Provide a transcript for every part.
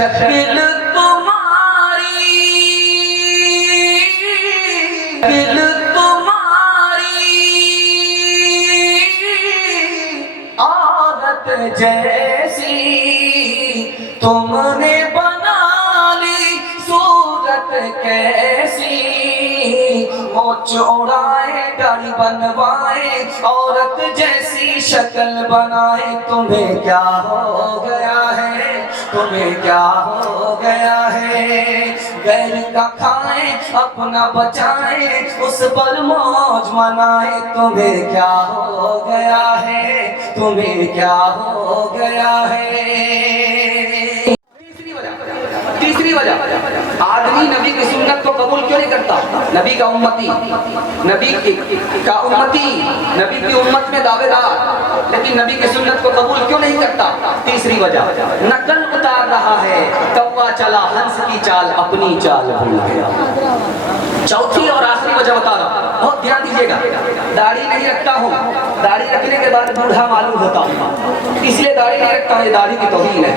شکل تمہاری عادت جیسی تم نے بنا لی صورت کیسی مونچھ اڑائے داڑھی بنوائے عورت جیسی شکل بنائے تمہیں کیا ہو گیا ہے تمہیں کیا ہو گیا ہے غیر کا کھائیں اپنا بچائیں اس پر موج منائیں تمہیں کیا ہو گیا ہے تمہیں کیا ہو گیا ہے تیسری وجہ آدمی نبی کی سنت کو قبول کیوں نہیں کرتا نبی کا امتی نبی کی امت میں دعوے دار لیکن نبی کی سنت کو قبول کیوں نہیں کرتا تیسری وجہ نقل اتار رہا ہے کوا چلا ہنس کی چال اپنی چال بھول گیا چوتھی اور آخری وجہ بتا رہا ہوں بہت دھیان دیجیے گا داڑھی نہیں رکھتا ہوں داڑھی رکھنے کے بعد بوڑھا معلوم ہوتا ہوں اس لیے داڑھی نہیں رکھتا ہوں یہ داڑھی کی توہین ہے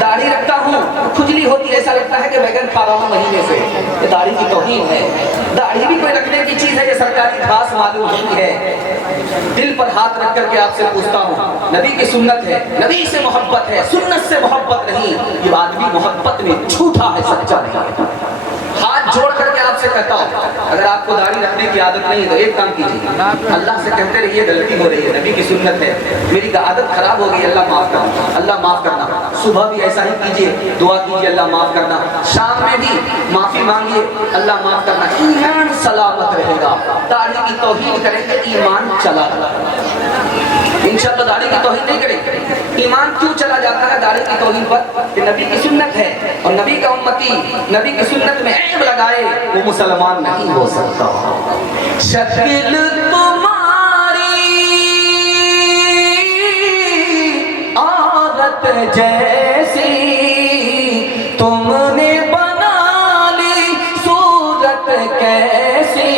داڑھی رکھتا ہوں کھجلی ہوتی ہے ایسا لگتا ہے کہ بیگن کھا رہا ہوں مہینے سے یہ داڑھی کی توہین ہے داڑھی بھی کوئی رکھنے کی چیز ہے یہ سرکاری خاص معلوم نہیں ہے دل پر ہاتھ رکھ کر کے آپ سے پوچھتا ہوں نبی کی سنت ہے نبی سے محبت ہے سنت سے محبت نہیں یہ آدمی محبت میں جھوٹا ہے سچا نہیں ہاتھ جوڑ کر کے آپ سے کہتا ہوں اگر آپ کو داڑھی رکھنے کی عادت نہیں ہے تو ایک کام کیجیے اللہ سے کہتے رہیے غلطی ہو رہی ہے نبی کی سنت ہے میری عادت خراب ہو گئی اللہ معاف کرنا اللہ معاف کرنا صبح بھی ایسا ہی کیجیے دعا کیجیے اللہ معاف کرنا شام میں بھی معافی مانگیے اللہ معاف کرنا ایمان سلامت رہے گا داڑھی کی توہین کریں گے ایمان چلا انشاءاللہ داڑھی کی توہین نہیں کریں گے ایمان کیوں چلا جاتا ہے داڑھی کی توہین پر کہ نبی کی سنت ہے اور نبی کا امتی نبی کی سنت میں عیب لگائے وہ مسلمان نہیں ہو سکتا شکل تمہاری عادت جیسی تم نے بنا لی صورت کیسی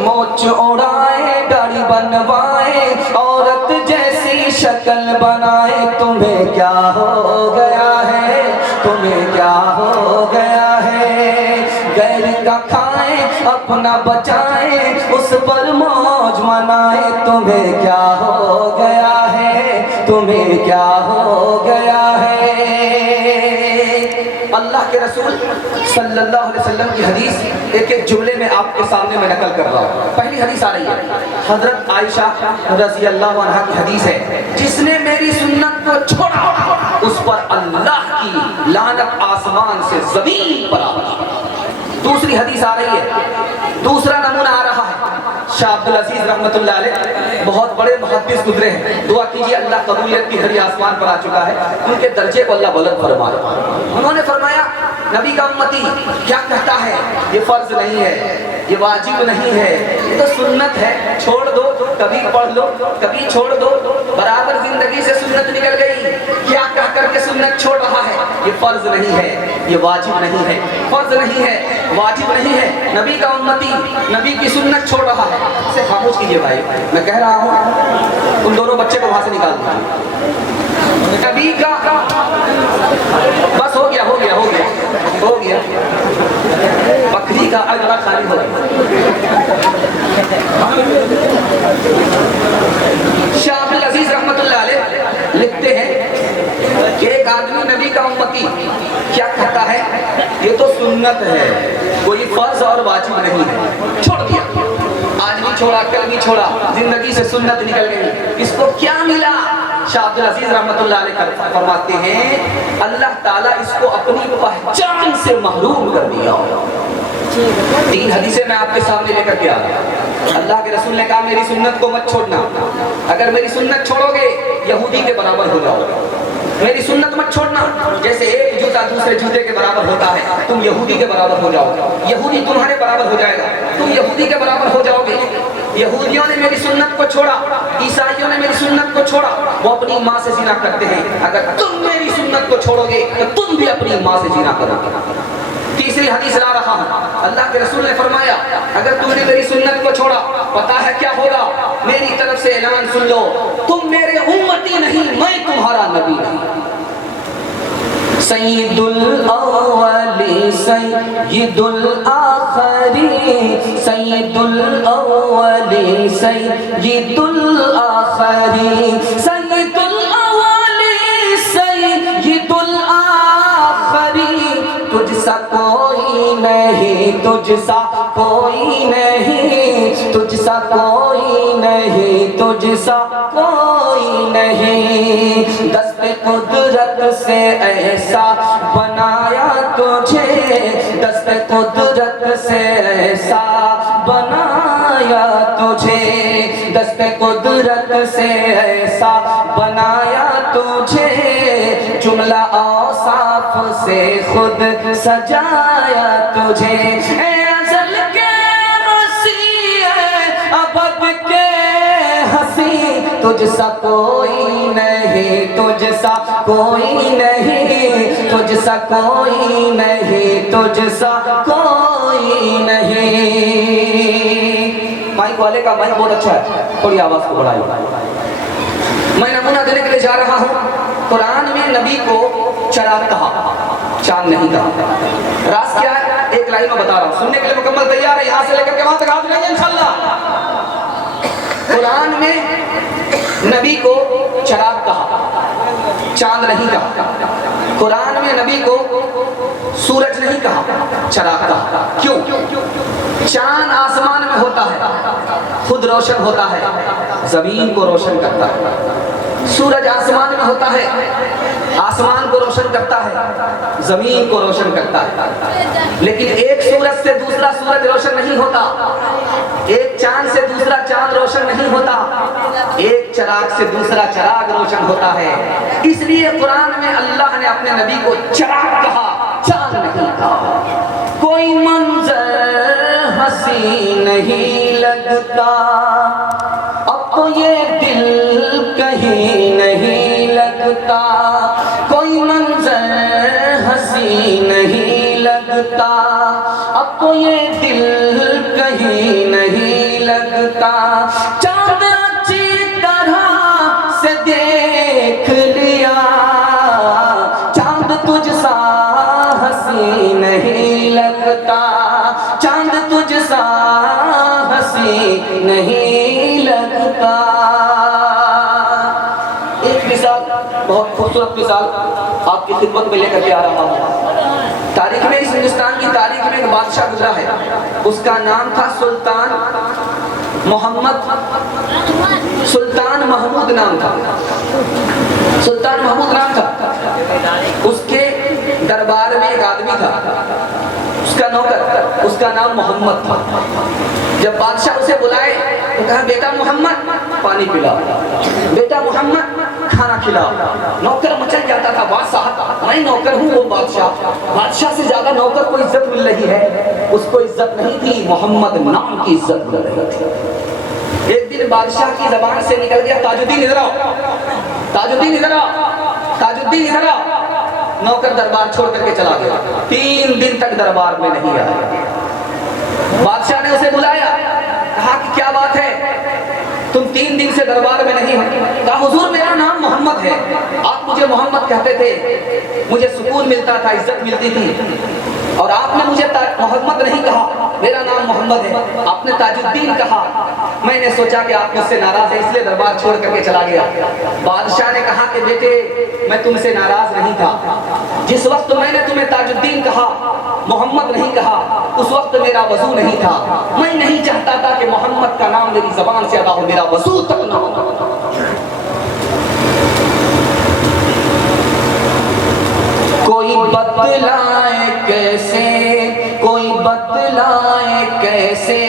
مونچھ اڑائے داڑھی بنوائے عورت جیسی شکل بنائے تمہیں کیا ہو گیا ہے تمہیں کیا ہو گیا ہے غیر کا کھائیں اپنا بچائیں اس پر موج منائیں تمہیں کیا ہو گیا ہے تمہیں کیا ہو گیا ہے اللہ کے رسول صلی اللہ علیہ وسلم کی حدیث ایک ایک جملے میں آپ کے سامنے میں نقل کر رہا ہوں پہلی حدیث آ رہی ہے حضرت عائشہ رضی اللہ عنہا کی حدیث ہے جس نے میری سنت کو چھوڑا اس پر اللہ کی لعنت آسمان سے زمین پر آ گئی دوسری حدیث آ رہی ہے دوسرا نمونہ آ رہا ہے شاہ عبدالعزیز رحمت اللہ علیہ بہت بڑے محدث گزرے ہیں دعا کیجیے اللہ قبولیت کی گھڑی آسمان پر آ چکا ہے ان کے درجے کو اللہ بلند فرمائے انہوں نے فرمایا نبی کا امتی کیا کہتا ہے یہ فرض نہیں ہے یہ واجب نہیں ہے یہ تو سنت ہے چھوڑ دو کبھی پڑھ لو کبھی چھوڑ دو برابر زندگی سے سنت نکل گئی کیا کہہ کر کے سنت چھوڑ رہا ہے یہ فرض نہیں ہے یہ واجب نہیں ہے فرض نہیں ہے واجب نہیں ہے نبی کا امتی نبی کی سنت چھوڑ رہا ہے اسے خاموش کیجئے بھائی میں کہہ رہا ہوں ان دونوں بچے کو وہاں سے نکال دیں نبی کا بس ہو گیا بکری کا اجرا خالی ہو گیا شاہ عبدالعزیز رحمت اللہ علیہ لکھتے ہیں کہ ایک آدمی نبی کا امتی کیا کہتا ہے یہ تو سنت ہے کوئی فرض اور واجب نہیں ہے چھوڑ دیا آج بھی چھوڑا کل بھی چھوڑا زندگی سے سنت نکل گئی اس کو کیا ملا شاہ عبدالعزیز رحمت اللہ علیہ فرماتے ہیں اللہ تعالیٰ اس کو اپنی پہچان سے محروم کر دیا تین حدیثیں میں آپ کے سامنے لے کر کے آ گیا اللہ کے رسول نے کہا میری سنت کو مت چھوڑنا اگر میری سنت چھوڑو گے یہودی کے برابر ہو جاؤ گے میری سنت مت چھوڑنا جیسے ایک جوتا دوسرے جوتے کے برابر ہوتا ہے تم یہودی کے برابر ہو جاؤ گے یہودی تمہارے برابر ہو جائے گا تم یہودی کے برابر ہو جاؤ گے یہودیوں نے میری سنت کو چھوڑا عیسائیوں نے میری سنت کو چھوڑا وہ اپنی ماں سے زنا کرتے ہیں اگر تم میری سنت کو چھوڑو گے تو تم بھی اپنی ماں سے زنا کرو گے تیسری حدیث لا رہا ہوں اللہ کے رسول نے فرمایا اگر تم نے میری سنت کو چھوڑا پتا ہے کیا ہوگا میری طرف سے اعلان سن لو تم میرے امتی نہیں میں تمہارا نبی نہیں سید الاولی سید الاخری، سید الاولی سید الاخری، سید الاولی سید الاخری، تجھ سا کوئی نہیں، تجھ سا کوئی نہیں، تجھ سا کوئی نہیں، تجھ سا کوئی نہیں، دست قدرت سے ایسا بنایا تجھے، دست قدرت سے ایسا بنایا تجھے، دست قدرت سے ایسا بنایا تجھے، جملہ اوصاف سے خود سجایا تجھے، اے ازل کے مسیح ابد کے ہنسی، تجھ سا کوئی نہیں، تجھ سا کوئی نہیں، تجھ سا کوئی نہیں، تجھ سا کوئی نہیں۔ مائک والے کا مائک بہت اچھا ہے، تھوڑی آواز کو بڑھائیے۔ میں نمونہ دینے کے لیے جا رہا ہوں، قرآن میں نبی کو چراغ کہا، چاند نہیں کہا۔ راز کیا ہے؟ ایک لائن میں بتا رہا ہوں، سننے کے لیے مکمل تیار ہے، یہاں سے لے کر کے وہاں تک ہاتھ اٹھائیے انشاءاللہ۔ قرآن میں نبی کو چراغ کہا، چاند نہیں کہا۔ قرآن میں نبی کو سورج نہیں کہا، چراغ کہا۔ کیوں؟ چاند آسمان میں ہوتا ہے، خود روشن ہوتا ہے، زمین کو روشن کرتا ہے۔ سورج آسمان میں ہوتا ہے، آسمان کو روشن کرتا ہے، زمین کو روشن کرتا ہے۔ لیکن ایک سورج سے دوسرا سورج روشن نہیں ہوتا، ایک چاند سے دوسرا چاند روشن نہیں ہوتا، ایک چراغ سے دوسرا چراغ روشن ہوتا ہے۔ اس لیے قرآن میں اللہ نے اپنے نبی کو چراغ کہا، چاند نہیں کہا۔ کوئی منظر ہنسی نہیں لگتا، اب تو یہ دل کہیں نہیں لگتا، کوئی منظر ہنسی نہیں لگتا، اب تو یہ دل کہیں نہیں لگتا، چاند اچھی طرح سے دیکھ لیا، چاند تجھ سا ہنسی نہیں لگتا، چاند تجھ سا ہنسی نہیں لگتا۔ ایک مثال، بہت خوبصورت مثال آپ کی خدمت میں لے کر کے آ رہا ہوں۔ تاریخ میں، اس ہندوستان کی تاریخ میں ایک بادشاہ گزرا ہے، اس کا نام تھا سلطان محمد، سلطان محمود نام تھا، سلطان محمود نام تھا۔ اس کے دربار میں ایک آدمی تھا، اس کا نوکر، اس کا نام محمد تھا۔ جب بادشاہ اسے بلائے تو کہا بیٹا محمد پانی پلا، بیٹا محمد کھانا کھلا۔ نوکر مچل جاتا تھا، بادشاہ میں نوکر ہوں، وہ بادشاہ، بادشاہ سے زیادہ نوکر کو عزت مل رہی ہے، اس کو عزت نہیں تھی، محمد نام کی عزت مل رہی تھی۔ ایک دن بادشاہ کی زبان سے نکل گیا تاج الدین ادھر آؤ، تاج الدین ادھر آؤ، تاج الدین ادھر آؤ۔ نوکر دربار چھوڑ کر کے چلا گیا، 3 دن تک دربار میں نہیں آیا۔ بادشاہ نے اسے بلایا، کہا کہ کیا بات ہے، تم 3 دن سے دربار میں نہیں ہو؟ کہا حضور میرا نام محمد ہے، آپ مجھے محمد کہتے تھے، مجھے سکون ملتا تھا، عزت ملتی تھی، اور آپ نے مجھے محمد نہیں کہا، میرا نام محمد ہے، آپ نے تاج الدین کہا، میں نے سوچا کہ آپ مجھ سے ناراض ہیں، اس لیے دربار چھوڑ کر کے چلا گیا۔ بادشاہ نے کہا کہ بیٹے میں تم سے ناراض نہیں تھا، جس وقت میں نے تمہیں تاج الدین کہا، محمد نہیں کہا، اس وقت میرا وضو نہیں تھا، میں نہیں چاہتا تھا کہ محمد کا نام میری زبان سے ادا ہو، میرا وضو تک نہ ہو۔ کوئی بتلائے کیسے، کوئی بتلائے کیسے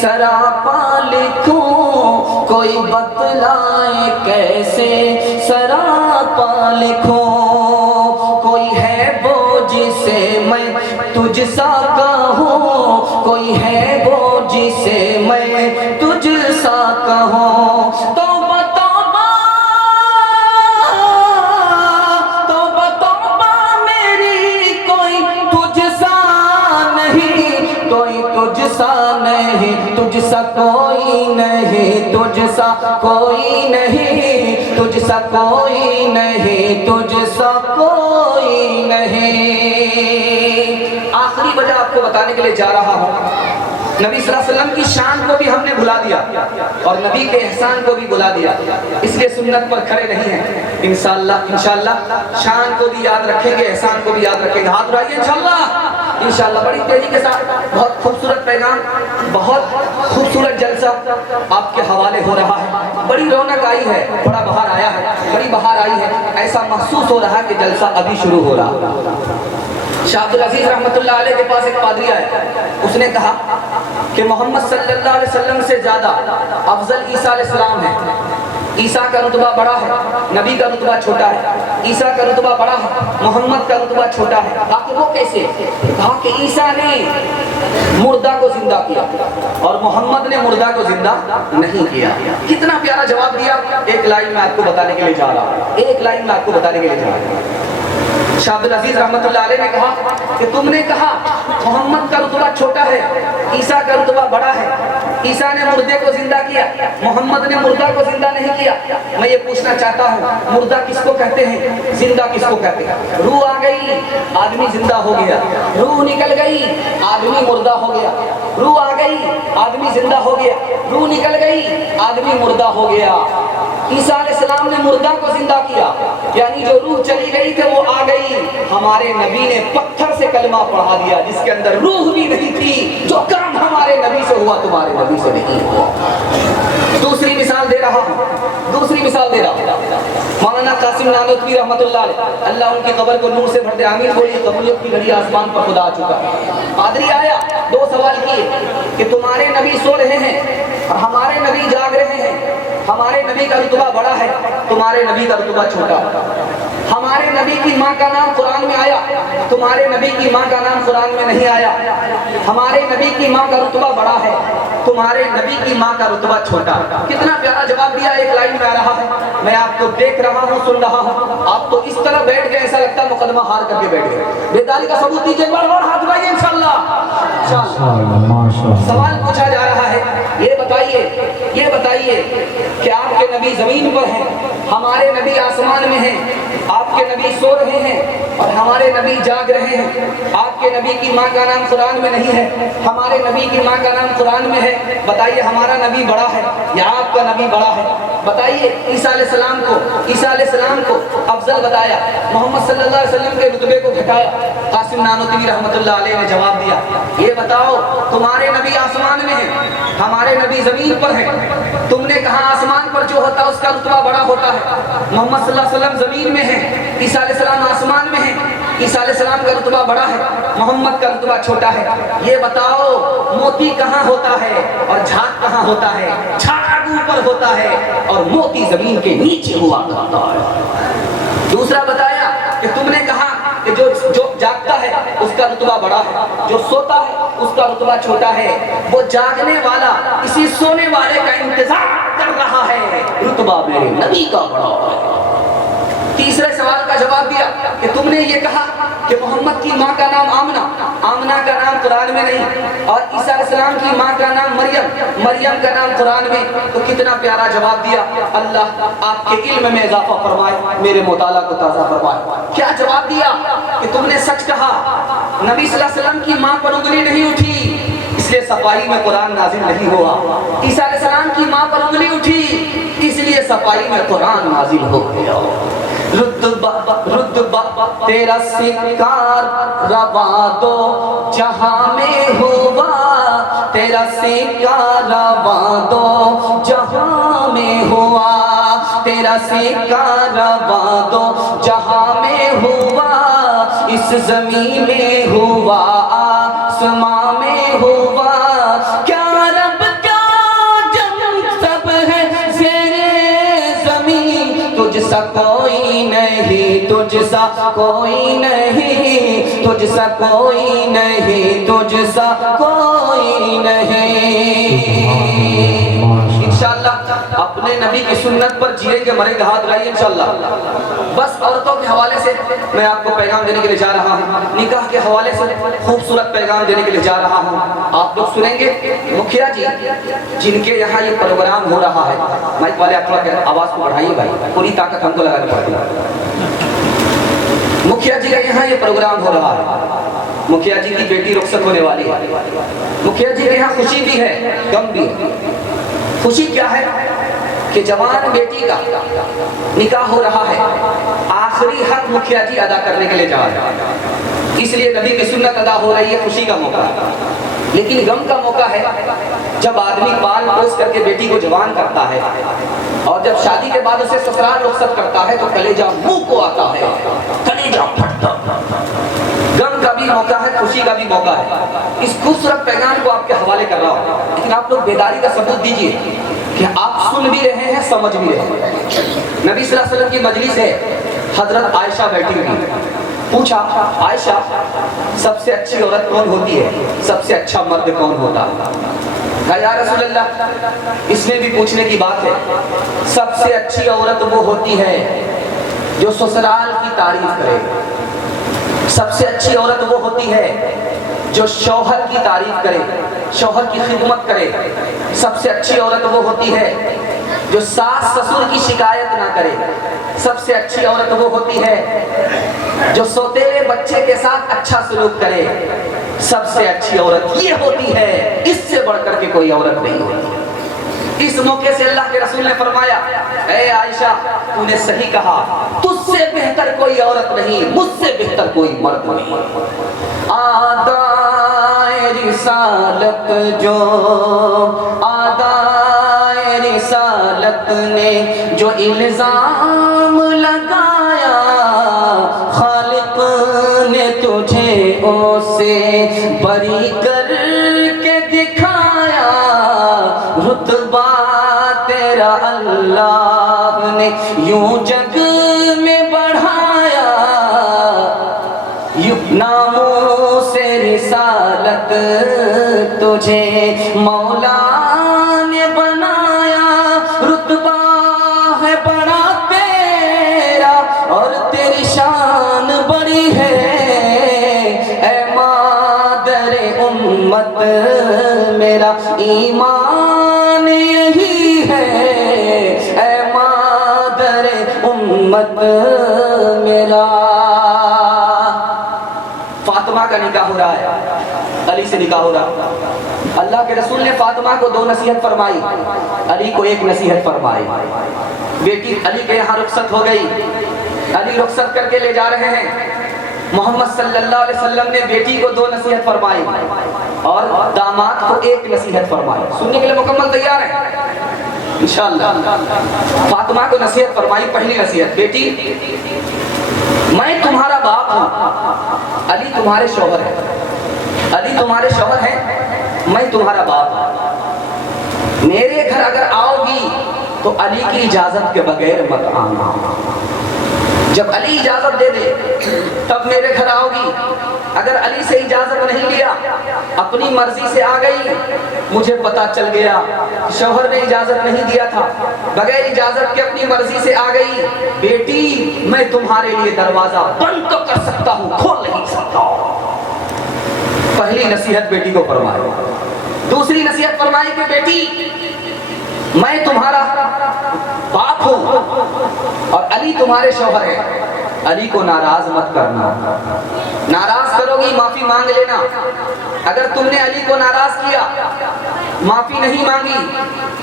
سراپا لکھوں، کوئی بتلائے کیسے سراپا لکھوں، کوئی ہے وہ جسے میں تجھ سا کہوں، کوئی ہے وہ جسے میں تجھ سا کہوں، توبہ توبہ توبہ توبہ میری، کوئی تجھ سا نہیں، کوئی تجھ سا نہیں، تجھ سا کوئی نہیں، تجھ سا کوئی نہیں، تجھ سا کوئی نہیں، تجھ سا کوئی नहीं। आखिरी वजह आपको बताने के लिए जा रहा हूँ, नबी सल्लल्लाहु अलैहि वसल्लम की शान को भी हमने भुला दिया और नबी के एहसान को भी भुला दिया, इसलिए सुन्नत पर खड़े नहीं हैं। इंशाअल्लाह शान को भी याद रखेंगे, एहसान को भी याद रखेंगे। हाथ उठाइए इंशाअल्लाह बड़ी तेजी के साथ। बहुत खूबसूरत पैगाम, बहुत खूबसूरत जलसा आपके हवाले हो रहा है। बड़ी रौनक आई है, बड़ा बहार आया है, बड़ी बहार आई है। ऐसा महसूस हो रहा है कि जलसा अभी शुरू हो रहा है। शाह अब्दुल अजीज रहमतुल्लाह अलैह के पास एक पादरी आया, उसने कहा कि मोहम्मद सल्लल्लाहु अलैहि वसल्लम से ज्यादा अफजल ईसा अलैहिस्सलाम है। ईसा का रुतबा बड़ा है, नबी का रुतबा छोटा है। ईसा का रुतबा बड़ा है, मोहम्मद का रुतबा छोटा है। कहा कि वो कैसे? कहा कि ईसा ने मुर्दा को जिंदा किया और मोहम्मद ने मुर्दा को जिंदा नहीं किया। कितना प्यारा जवाब दिया। एक लाइन में आपको बताने के लिए जा रहा हूं, एक लाइन में आपको बताने के लिए जा रहा हूं। शाह अब्दुल अजीज रहमतुल्लाह अलैह ने कहा कि तुमने कहा मोहम्मद का रुतबा छोटा है, ईसा का रुतबा बड़ा है। ईसा ने मुर्दे को जिंदा किया, मोहम्मद ने मुर्दा को जिंदा नहीं किया। मैं ये पूछना चाहता हूँ, मुर्दा किसको कहते हैं, जिंदा किसको कहते हैं? रूह आ गई, आदमी जिंदा हो गया। रूह निकल गई, आदमी मुर्दा हो गया। रूह आ गई, आदमी जिंदा हो गया। रूह निकल गई, आदमी मुर्दा हो गया। ईसा अलैहिस्सलाम ने मुर्दा को जिंदा किया, यानी जो रूह चली गई थी वो आ गई। हमारे नबी ने पत्थर से कलमा पढ़ा दिया जिसके अंदर रूह भी नहीं थी। जो काम हमारे नबी से हुआ तुम्हारे नबी से नहीं हुआ। दूसरी मिसाल दे रहा हूँ, दूसरी मिसाल दे रहा हूँ। मौलाना कासिम नानोतवी रहमतुल्लाह अलैह, अल्लाह उनकी कब्र को नूर से भर दे। आमीन बोलिए। कबूलियत की घड़ी आसमान पर खुदा आ चुका। पादरी आया, दो सवाल किए कि तुम्हारे नबी सो रहे हैं और हमारे नबी जाग रहे हैं। हमारे नबी का रुतबा बड़ा है, तुम्हारे नबी का रुतबा छोटा। हमारे नबी की माँ का नाम कुरान में आया, तुम्हारे नबी की माँ का नाम कुरान में नहीं आया। हमारे नबी की माँ का रुतबा बड़ा है, तुम्हारे नबी की माँ का रुतबा छोटा। कितना प्यारा जवाब दिया। एक लाइन में आ रहा है, मैं आपको देख रहा हूँ, सुन रहा हूँ। आप तो इस तरह बैठ गए, ऐसा लगता है मुकदमा हार करके बैठ गए। बेदारी का सबूत दीजिए, एक बार और हाथ उठाइए इंशाअल्लाह। सवाल पूछा जा रहा है, ये बताइए कि आपके नबी जमीन पर हैं, हमारे नबी आसमान में हैं। आपके नबी सो रहे हैं और हमारे नबी जाग रहे हैं। आपके नबी की माँ का नाम कुरान में नहीं है, हमारे नबी की माँ का नाम कुरान में है। बताइए हमारा नबी बड़ा है या आपका नबी बड़ा है? बताइए। ईसा अलैहिस्सलाम को अफजल बताया, मोहम्मद सल्लल्लाहु अलैहि वसल्लम के रुतबे को घटाया। कासिम नानोतवी रहमतुल्लाह अलैह ने जवाब दिया, ये बताओ तुम्हारे नबी आसमान में हैं, हमारे नबी जमीन पर हैं। तुमने कहा आसमान पर जो होता है उसका रुतबा बड़ा होता है। मोहम्मद सल्लल्लाहु अलैहि वसल्लम जमीन में है, ईसा अलैहिस्सलाम आसमान में है। ईसा अलैहिस्सलाम का रुतबा बड़ा है, मोहम्मद का रुतबा छोटा है। ये बताओ मोती कहाँ होता है और झाग कहाँ होता है? झाग ऊपर होता है और मोती जमीन के नीचे हुआ करता है। दूसरा बताया कि तुमने कहा कि जो जागता है उसका रुतबा बड़ा है, जो सोता है उसका रुतबा छोटा है। वो जागने वाला इसी सोने वाले का इंतजार कर रहा है, रुतबा मेरे नबी का बड़ा है। तीसरे सवाल का जवाब दिया कि तुमने ये कहा कि मोहम्मद की माँ का नाम आमना, आमना का नाम कुरान में नहीं, और ईसा अलैहिस्सलाम की माँ का नाम मरियम, मरियम का नाम कुरान में। तो कितना प्यारा जवाब दिया। अल्लाह आपके इल्म में इजाफा फरमाए, मेरे मुताला को ताज़ा फरमाए। क्या जवाब दिया कि तुमने सच कहा, नबी सल्लल्लाहु अलैहि वसल्लम की माँ पर उंगली नहीं उठी, इसलिए सफाई में कुरान नाजिल नहीं हुआ। ईसा अलैहिस्सलाम की माँ पर उंगली उठी, इसलिए सफाई में कुरान नाजिल हो गया। रुतबा तेरा सिकार रवा दो जहां में हुआ, तेरा सिकार रवा दो जहां में हुआ, तेरा सिकार रवा दो जहां में हुआ। इस जमीन में हुआ, आसमां में हुआ, क्या रब क्या जम सब है ज़ेरे ज़मीन। तुझसा कोई नहीं, तुझसा कोई नहीं, तुझसा कोई नहीं, तुझसा कोई नहीं। इंशाअल्लाह अपने नबी की सुन्नत पर जिएंगे मरेंगे। हाथ उठाइए इंशाअल्लाह। बस औरतों के हवाले से मैं आपको पैगाम देने के लिए जा रहा हूँ, निकाह के हवाले से खूबसूरत पैगाम देने के लिए जा रहा हूँ। आप लोग सुनेंगे। मुखिया जी जिनके यहाँ ये प्रोग्राम हो रहा है, माइक वाले आप थोड़ा आवाज़ को बढ़ाइए भाई, पूरी ताकत हमको लगानी पड़ती है। मुखिया जी का यहाँ ये प्रोग्राम हो रहा है, मुखिया जी की बेटी रुखसत होने वाली है। मुखिया जी के यहाँ खुशी भी है, गम भी है। खुशी क्या है कि जवान बेटी का निकाह हो रहा है, आखिरी हक मुखिया जी अदा करने के लिए जा रहे हैं, इसलिए नबी की सुन्नत अदा हो रही है, खुशी का मौका है। लेकिन गम का मौका है जब आदमी पाल पोस करके बेटी को जवान करता है और जब शादी के बाद उसे ससुराल रुखसत करता है तो कलेजा मुंह को आता है, कलेजा फटता। गम का भी मौका है, खुशी का भी मौका है। इस खूबसूरत पैगाम को आपके हवाले कर रहा हूँ, लेकिन आप लोग बेदारी का सबूत दीजिए कि आप सुन भी रहे हैं, समझ भी रहे हैं। नबी सल्लल्लाहु अलैहि वसल्लम की मजलिस है, हजरत आयशा बैठी हुई। पूछा, आयशा सबसे अच्छी औरत कौन होती है, सबसे अच्छा मर्द कौन होता है? कहा या रसूल अल्लाह, इसमें भी पूछने की बात है। सबसे अच्छी औरत वो होती है जो ससुराल की तारीफ करे। सबसे अच्छी औरत वो होती है जो शौहर की तारीफ करे, शौहर की खिदमत करे। सबसे अच्छी औरत वो होती है जो सास ससुर की शिकायत ना करे। सबसे अच्छी औरत वो होती है जो सौतेले बच्चे के साथ अच्छा सलूक करे। सबसे अच्छी औरत ये होती है, इससे बढ़कर के कोई औरत नहीं होती। इस मौके से अल्लाह के रसूल ने फरमाया, ऐ आयशा तूने सही कहा, तुझसे बेहतर कोई औरत नहीं, मुझसे बेहतर कोई मर्द नहीं। आदाए रिसालत जो आदाए रिसालत ने जो इल्जाम लगाया, खालिक ने तुझे उससे बरी करके दिखाया। रुतबा तेरा अल्लाह ने यूं जग में बढ़ाया, नामों से रिसालत तुझे मौला ने बनाया। रुतबा है बड़ा तेरा और तेरी शान बड़ी है। ऐ मादरे उम्मत मेरा ईमान यही है। ऐ मादरे उम्मत मेरा। फातिमा का निकाह हो रहा है, अली से निकाह हो रहा है। अल्लाह के रसूल ने फातिमा को 2 नसीहत फरमाई, अली को 1 नसीहत फरमाई। बेटी अली के यहाँ रुखसत हो गई, अली रुखसत करके ले जा रहे हैं। मोहम्मद सल्लल्लाहु अलैहि वसल्लम ने बेटी को 2 नसीहत फरमाई और दामाद को 1 नसीहत फरमाई। सुनने के लिए मुकम्मल तैयार है इंशाअल्लाह। फातिमा को नसीहत फरमाई, पहली नसीहत, बेटी मैं तुम्हारा बाप हूँ, अली तुम्हारे शौहर है। अली तुम्हारे शौहर है, मैं तुम्हारा बाप हूँ। मेरे घर अगर आओगी तो अली की इजाजत के बगैर मत आना। जब अली इजाजत दे दे तब मेरे घर आओगी। अगर अली से इजाजत नहीं लिया, अपनी मर्जी से आ गई, मुझे पता चल गया शौहर ने इजाजत नहीं दिया था, बगैर इजाजत के अपनी मर्जी से आ गई, बेटी मैं तुम्हारे लिए दरवाजा बंद तो कर सकता हूँ, खोल नहीं सकता। पहली नसीहत बेटी को फरमाई। दूसरी नसीहत फरमाई कि बेटी मैं तुम्हारा बाप हूँ और अली तुम्हारे शौहर है, अली को नाराज मत करना। नाराज करोगी माफी मांग लेना। अगर तुमने अली को नाराज किया, माफी नहीं मांगी,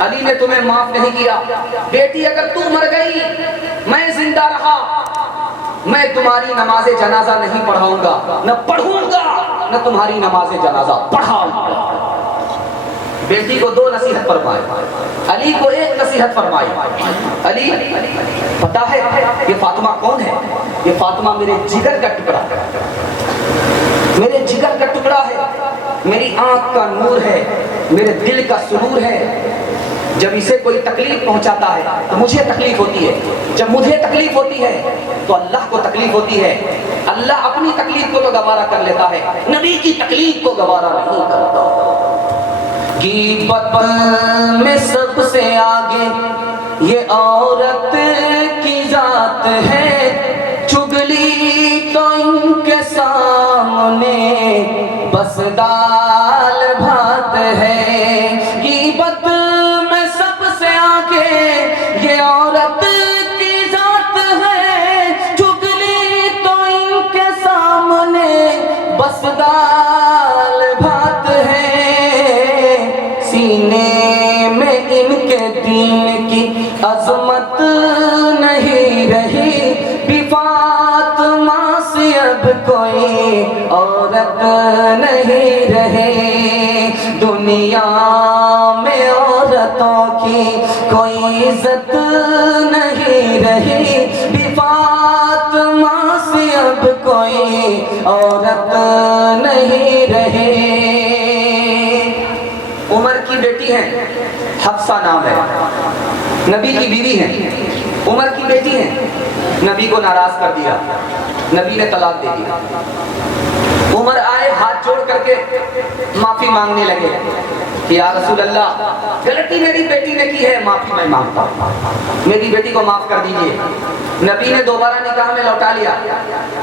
अली ने तुम्हें माफ नहीं किया। बेटी अगर तू मर गई, मैं जिंदा रहा, मैं तुम्हारी नमाज़े जनाजा नहीं पढ़ाऊंगा, न पढ़ूंगा न तुम्हारी नमाज़े जनाजा पढ़ाऊंगा। बेटी को 2 नसीहत फरमाई, अली को 1 नसीहत फरमाई। अली पता है ये फातिमा कौन है? ये फातिमा मेरे जिगर का टुकड़ा है, मेरे जिगर का टुकड़ा है, मेरी आंख का नूर है, मेरे दिल का सुरूर है। जब इसे कोई तकलीफ पहुंचाता है तो मुझे तकलीफ होती है, जब मुझे तकलीफ होती है तो अल्लाह को तकलीफ होती है। अल्लाह अपनी तकलीफ को तो गवारा कर लेता है, नबी की तकलीफ को गवारा नहीं करता। ग़ीबत में सबसे आगे ये औरत की जात है, चुगली तो इनके सामने बस दाल भात है। ग़ीबत में सबसे आगे ये औरत की जात है, चुगली तो इनके عظمت نہیں رہی بھی فاطمہ سے اب کوئی عورت نہیں رہی، دنیا میں عورتوں کی کوئی عزت نہیں رہی بھی فاطمہ سے اب کوئی عورت نہیں رہی۔ عمر کی بیٹی ہے، حفصہ نام ہے، نبی کی بیوی ہے، عمر کی بیٹی ہے، نبی کو ناراض کر دیا، نبی نے طلاق دے دیا۔ عمر آئے ہاتھ جوڑ کر کے معافی مانگنے لگے کہ یا رسول اللہ غلطی میری بیٹی نے کی ہے، معافی میں مانگتا ہوں، میری بیٹی کو معاف کر دیجئے۔ نبی نے دوبارہ نکاح میں لوٹا لیا،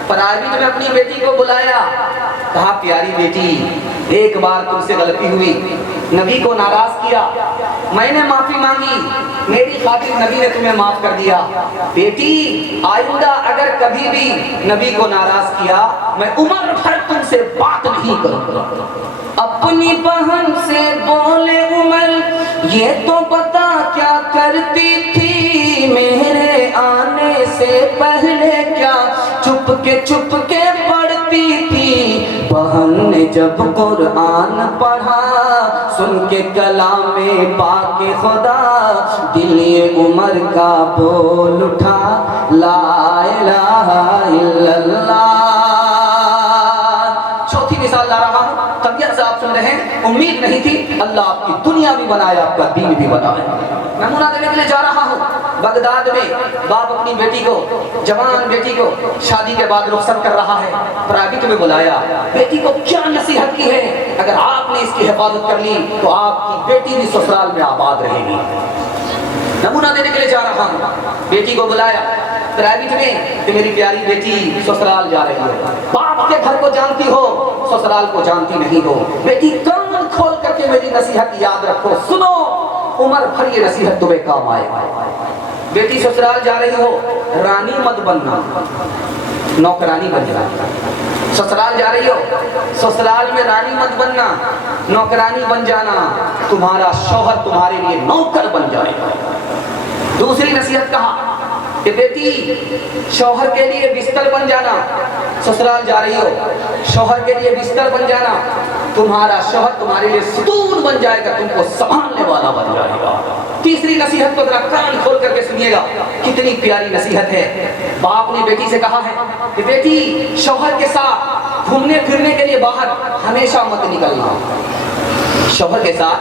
پرائیویٹ میں اپنی بیٹی کو بلایا، کہا پیاری بیٹی ایک بار تم سے غلطی ہوئی، نبی کو ناراض کیا، میں نے معافی مانگی، میری خاطر نبی نے تمہیں معاف کر دیا، بیٹی آئندہ اگر کبھی بھی نبی کو ناراض کیا میں عمر بھر تم سے بات نہیں کروں گا۔ اپنی بہن سے بولے عمر یہ تو پتا کیا کرتی تھی، میرے آنے سے پہلے کیا چھپ کے پڑھتی تھی، بہن نے جب قرآن پڑھا سن کے کلام پاک خدا، دل عمر کا بول اٹھا لا الہ الا اللہ۔ چوتھی مثال لا رہا ہوں، طبیعت سے آپ سن رہے ہیں، امید نہیں تھی، اللہ آپ کی دنیا بھی بنایا، آپ کا دین بھی بنایا۔ نمونہ دینے کے لیے جا رہا ہوں، بغداد میں باپ اپنی بیٹی کو، جوان بیٹی کو شادی کے بعد رخصت کر رہا ہے، پرائیویٹ میں بلایا، بیٹی کو کیا نصیحت کی ہے، اگر آپ نے اس کی حفاظت کر لی تو آپ کی بیٹی بھی سسرال میں آباد رہے گی۔ نمونہ دینے کے لیے جا رہا ہوں، بیٹی کو بلایا پرائیویٹ میں کہ میری پیاری بیٹی سسرال جا رہی ہے، باپ کے گھر کو جانتی ہو سسرال کو جانتی نہیں ہو، بیٹی کان کھول کر کے میری نصیحت یاد رکھو، سنو، عمر بھر یہ نصیحت تمہیں کام آئے۔ بیٹی سسرال جا رہی ہو، رانی مت بننا، نوکرانی بن جانا۔ سسرال جا رہی ہو، سسرال میں رانی مت بننا، نوکرانی بن جانا، تمہارا شوہر تمہارے لیے نوکر بن جائے گا۔ دوسری نصیحت کہا کہ بیٹی شوہر کے لیے بستر بن جانا، سسرال جا رہی ہو، شوہر کے لیے بستر بن جانا، تمہارا شوہر تمہارے لیے ستون بن جائے گا، تم کو سنبھالنے والا بن جائے گا۔ تیسری نصیحت کو ذرا کان کھول کر کے سنیے گا، کتنی پیاری نصیحت ہے۔ باپ نے بیٹی سے کہا ہے کہ بیٹی شوہر کے ساتھ گھومنے پھرنے کے لیے باہر ہمیشہ مت نکلنا، شوہر کے ساتھ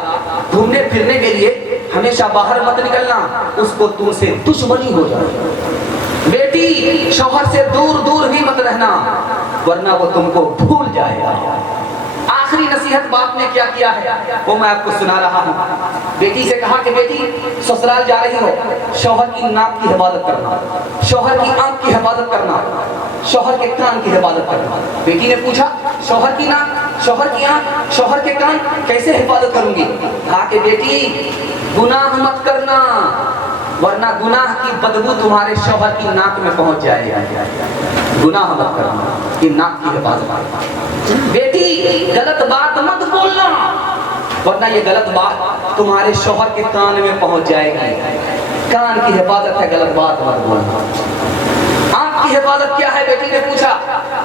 گھومنے پھرنے کے لیے ہمیشہ باہر مت نکلنا، اس کو تم سے دشمنی ہو جائے۔ بیٹی شوہر سے دور دور بھی مت رہنا ورنہ وہ تم کو بھول جائے گا۔ آخری نصیحت باپ نے کیا کیا ہے وہ میں آپ کو سنا رہا ہوں۔ بیٹی سے کہا کہ بیٹی سسرال جا رہی ہو، شوہر کی ناک کی حفاظت کرنا، شوہر کی آنکھ کی حفاظت کرنا، شوہر کے کان کی حفاظت کرنا۔ بیٹی نے پوچھا شوہر کی ناک، شوہر کی آنکھ، شوہر کے کان کیسے حفاظت کروں گی؟ کہا کہ بیٹی گناہ مت کرنا ورنہ گناہ کی بدبو تمہارے شوہر کی ناک میں پہنچ جائے گا۔ گناہ مت کرنا کہ ناک کی حفاظت کرنا۔ بیٹی غلط بات مت بولنا ورنہ یہ غلط بات تمہارے شوہر کے کان میں پہنچ جائے گی۔ کان کی حفاظت ہے، غلط بات مت بولنا۔ آنکھ کی حفاظت کیا ہے بیٹی نے پوچھا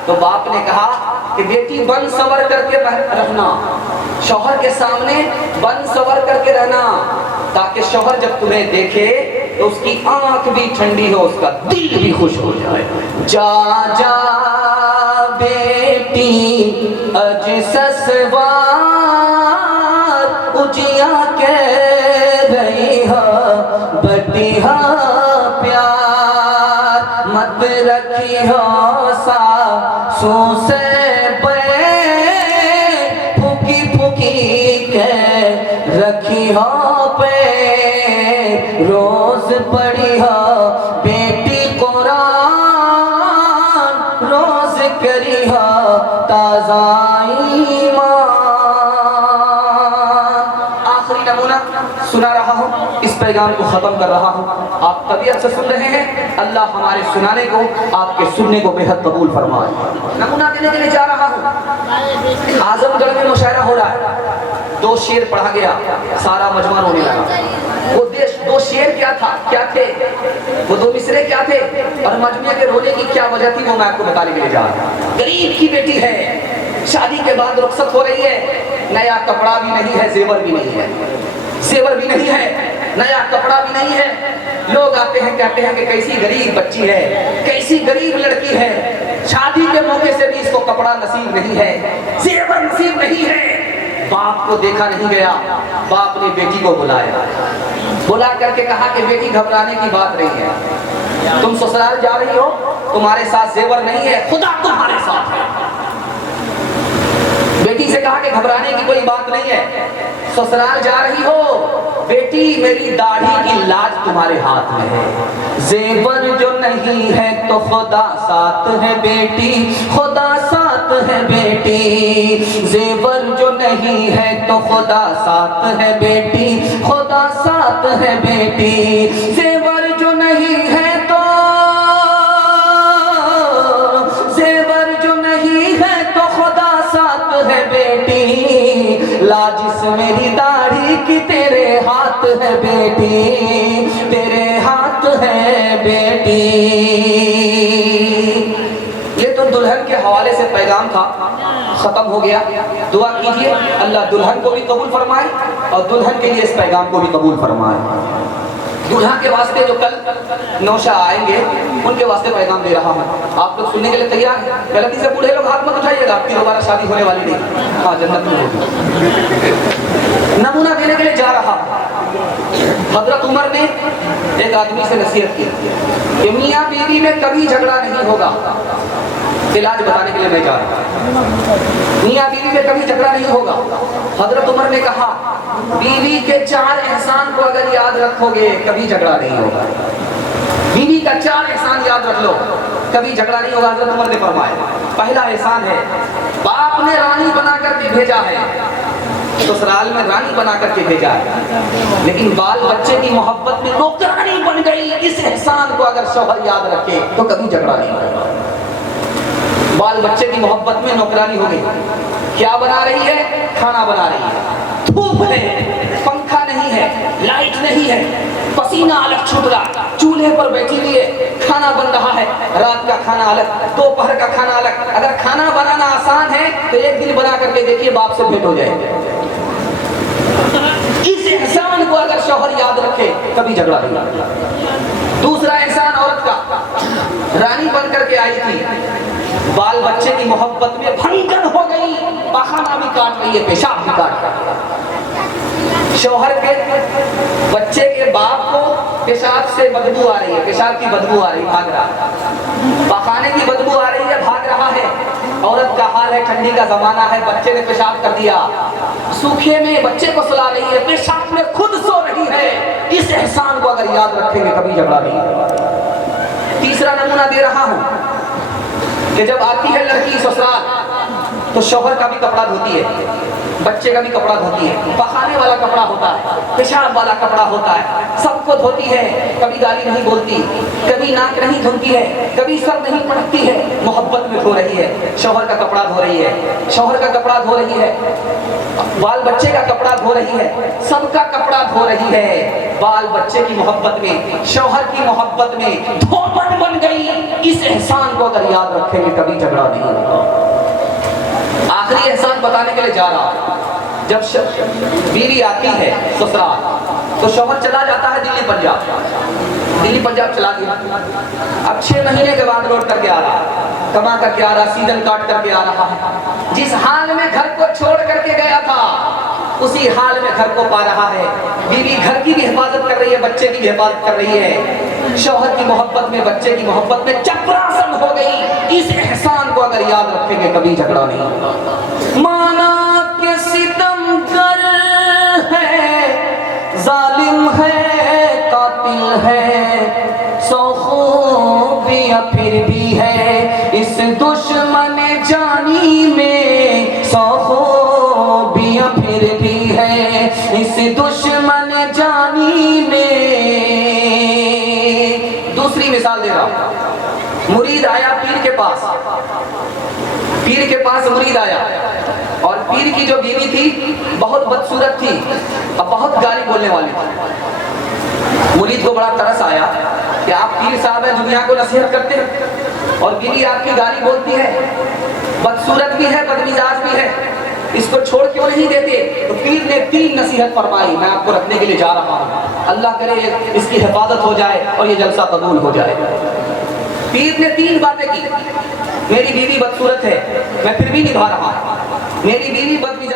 تو باپ نے کہا کہ بیٹی بن سور کر کے رہنا، شوہر کے سامنے بن سور کر کے رہنا تاکہ شوہر جب تمہیں دیکھے تو اس کی آنکھ بھی ٹھنڈی ہو، اس کا دل بھی خوش ہو جائے۔ جا جا بیٹی اج سسوار اجیا کہہ رہی ہو بٹی ہو پیار مت رکھی ہو ساسو سے پھوکی پھوکی کہہ رکھی ہو پہ روز پڑھی ہو بیٹی قرآن روز کری ہو تازہ ایمان۔ آخری نمونہ سنا رہا ہوں، اس پیغام کو ختم کر رہا ہوں۔ آپ طبیعت سے سن رہے ہیں، اللہ ہمارے سنانے کو آپ کے سننے کو بے حد قبول فرمائے۔ نمونہ دینے کے لیے جا رہا ہوں، اعظم گڑھ میں مشاعرہ ہو رہا ہے، 2 شعر پڑھا گیا، سارا مجمع رونے لگا۔ وہ دیش दो शेर क्या थे, वो दो मिसरे क्या थे, और मजमे के रोने की क्या वजह थी, वो मैं आपको बताने के लिए जा रहा हूँ। गरीब की बेटी है, शादी के बाद रुखसत हो रही है, नया कपड़ा भी नहीं है, जेवर भी नहीं है, जेवर भी नहीं है, नया कपड़ा भी नहीं है। लोग आते हैं कहते हैं कि कैसी गरीब बच्ची है, कैसी गरीब लड़की है, शादी के मौके से भी इसको कपड़ा नसीब नहीं है, जेवर नसीब नहीं है। बाप को देखा नहीं गया, बाप ने बेटी को बुलाया, बुला करके कहा कि बेटी घबराने की बात नहीं है, तुम ससुराल जा रही हो, तुम्हारे साथ जेवर नहीं है, खुदा तुम्हारे साथ है। बेटी से कहा कि घबराने की कोई बात नहीं है, ससुराल जा रही हो, बेटी मेरी दाढ़ी की लाज तुम्हारे हाथ में है, जेवर जो नहीं है तो खुदा साथ है बेटी, खुदा साथ है बेटी, जेवर जो नहीं है तो खुदा साथ है बेटी, खुदा साथ है बेटी, जेवर जो नहीं है तो, जेवर जो नहीं है तो खुदा साथ है बेटी, लाजिस मेरी दाढ़ी की तेरे हाथ है बेटी, तेरे हाथ है बेटी। ये तो दुल्हन के हवाले से पैगाम था, खत्म हो गया। दुआ कीजिए अल्लाह दुल्हन को भी कबूल फरमाए और दुल्हन के लिए इस पैगाम को भी कबूल फरमाए। दूल्हा के वास्ते जो कल नौशा आएंगे उनके वास्ते पैगाम दे रहा हूँ, आप लोग सुनने के लिए तैयार हैं? गलती से बूढ़े लोग हाथ मत उठाइएगा, आपकी दोबारा शादी होने वाली नहीं, हाँ जन्नत में होगी। नमूना देने के लिए जा रहा हूँ। हजरत उमर ने एक आदमी से नसीहत की कि मियाँ बीवी में कभी झगड़ा नहीं होगा, इलाज बताने के लिए मैं जा रहा हूँ। मियाँ बीवी में कभी झगड़ा नहीं होगा। हजरत उमर ने कहा बीवी के 4 एहसान को अगर याद रखोगे कभी झगड़ा नहीं होगा, बीवी का 4 एहसान याद रख लो, कभी झगड़ा नहीं होगा। हजरत उमर ने फरमाया पहला एहसान है, बाप ने रानी बना करके भेजा है, ससुराल में रानी बना करके भेजा है, लेकिन बाल बच्चे की मोहब्बत में नौकरानी बन गई। इस एहसान को अगर शौहर याद रखे तो कभी झगड़ा नहीं होगा। बाल बच्चे की मोहब्बत में नौकरानी हो गई, क्या बना रही है? खाना बना रही है, धूप है, पंखा नहीं है, लाइट नहीं है, पसीना अलग छूट रहा, चूल्हे पर बैठी हुई है, खाना बन रहा है, रात का खाना अलग, दोपहर का खाना अलग। अगर खाना बनाना आसान है तो एक दिन बना करके देखिए बाप से भेंट हो जाएगी। इस एहसान को अगर शौहर याद रखे कभी झगड़ा नहीं होगा। दूसरा एहसान औरत का, रानी बन करके आई थी, बाल बच्चे की मोहब्बत में भंगन हो गई, पखाना भी काट रही है, पेशाब भी काट रही है। शौहर के बच्चे के बाप को पेशाब से बदबू आ रही है, पेशाब की बदबू आ रही, भाग रहा है, पखाने की बदबू आ रही है, भाग रहा है। औरत का हाल है, ठंडी का जमाना है, बच्चे ने पेशाब कर दिया, सूखे में बच्चे को सुला रही है, पेशाब में खुद सो रही है। इस एहसान को अगर याद रखेंगे कभी झगड़ा नहीं होगा। तीसरा नमूना दे रहा हूं कि जब आती है लड़की ससुराल तो शौहर का भी कपड़ा धोती है, बच्चे का भी कपड़ा धोती है, पखाने वाला कपड़ा होता है, पेशाब वाला कपड़ा होता है, सबको धोती है, कभी गाली नहीं बोलती, कभी नाक नहीं धोती है, कभी सर नहीं पटकती है, मोहब्बत में धो रही है, शौहर का कपड़ा धो रही है, शौहर का कपड़ा धो रही है, बाल बच्चे का कपड़ा धो रही है, सबका कपड़ा धो रही है। बाल बच्चे की मोहब्बत में, शौहर की मोहब्बत में धोबन बन गई। इस एहसान को अगर याद रखेंगे कभी झगड़ा नहीं होगा। आखिरी एहसान बताने के लिए जा रहा हूं, जब बीवी आती है ससुराल तो शौहर चला जाता है दिल्ली पंजाब, दिल्ली पंजाब चला गया, अब 6 महीने के बाद लौट करके आ रहा है, कमा करके आ रहा, सीजन काट करके आ रहा है। जिस हाल में घर को छोड़ करके गया था उसी हाल में घर को पा रहा है। बीवी घर की भी हिफाजत कर रही है, बच्चे की भी हिफाजत कर रही है, शौहर की मोहब्बत में, बच्चे की मोहब्बत में चपरासन हो गई। इस एहसान को अगर याद रखेंगे कभी झगड़ा नहीं होगा। माना के सितमगर है, जालिम है, कातिल है, सौ खूबियां फिर भी है इस दुश्मन जानी में, सौ खूबियां फिर भी है इस दुश्मन जानी में। दूसरी मिसाल दे रहा हूं, मुरीद आया पीर के पास, पीर के पास मुरीद आया और पीर की जो बीवी थी बहुत बदसूरत थी और बहुत गाली बोलने वाली थी। मुरीद को बड़ा तरस आया कि आप पीर साहब हैं, दुनिया को नसीहत करते हैं और बीवी आपकी गाली बोलती है, बदसूरत भी है, बदमिजाज भी है, इसको छोड़ क्यों नहीं देते? तो पीर ने 3 नसीहत फरमाई, मैं आपको रखने के लिए जा रहा हूँ, अल्लाह करे इसकी हिफाजत हो जाए और ये जलसा कबूल हो जाए। पीर ने 3 बातें की। मेरी बीवी बदसूरत है, मैं फिर भी निभा रहा हूँ। मेरी बीवी बदमिजाज